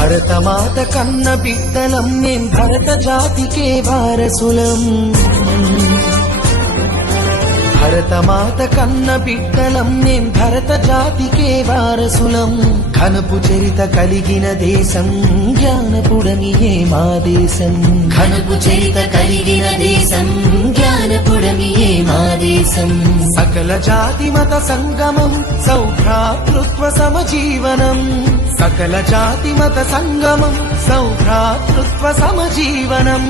భరతమాత కన్న బిడ్డలం మేం భరత జాతికే వారసులం. భరతమాత కన్న బిడ్డలం మేం భరత జాతికే వారసులం. ఘనపు చరిత కలిగిన దేశం జ్ఞానపుడమియే మా దేశం. ఘనపు చరిత కలిగిన దేశం జ్ఞానపుడమియే మా దేశం. సకల జాతి మత సంగమం సౌభ్రాతృత్వ సమజీవనం. సకల జాతి మత సంగమం సౌభ్రాతృత్వ సమజీవనం.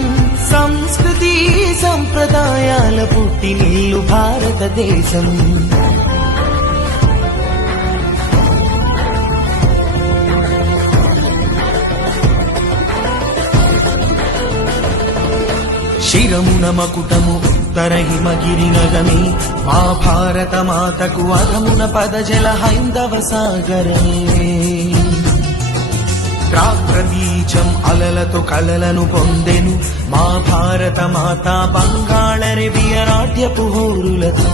సంస్కృతి సంప్రదాయాల పుట్టినిల్లు భారతదేశం. శిరమున మకుటము ఉత్తర హిమగిరి నగమే మా భారత మాతకు అధమున పదజల హైందవ సాగరమే. ప్రాగ్రబీజం అలలతో కలలను పొందెను మా భారత మాత బంగాళరెవియ నాట్యపు హోరులతో.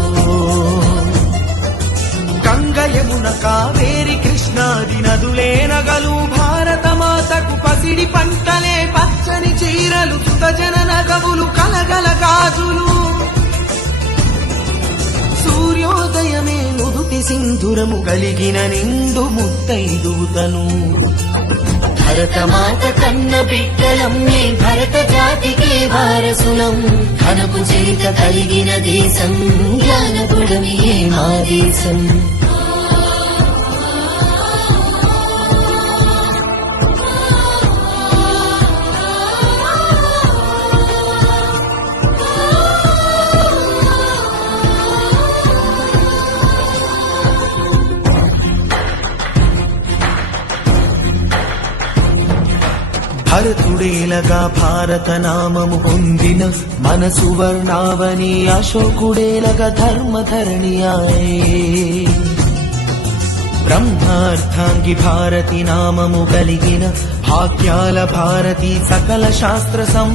గంగ యమున కావేరి కృష్ణాది నదులే నగలు భారత మాతకు పసిడి పంటలే పచ్చని చీరలు సుతజన నగవులు కలగల గాజులు. సూర్యోదయమే నుదుటి సింధురము కలిగిన నిండు ముత్తైదుతను. భరతమాత కన్న బిడ్డలం మేం భరత జాతికే వారసులం. ఘనపు చరిత కలిగిన దేశం జ్ఞానపుడమియే మా దేశం. భరతుడేలగా భారత నామము పొందిన మన సువర్ణావని అశోకుడేలగా ధర్మధరణియాయే. బ్రహ్మార్థాంగి భారతి నామము కలిగిన భాగ్యాల భారతి సకల శాస్త్ర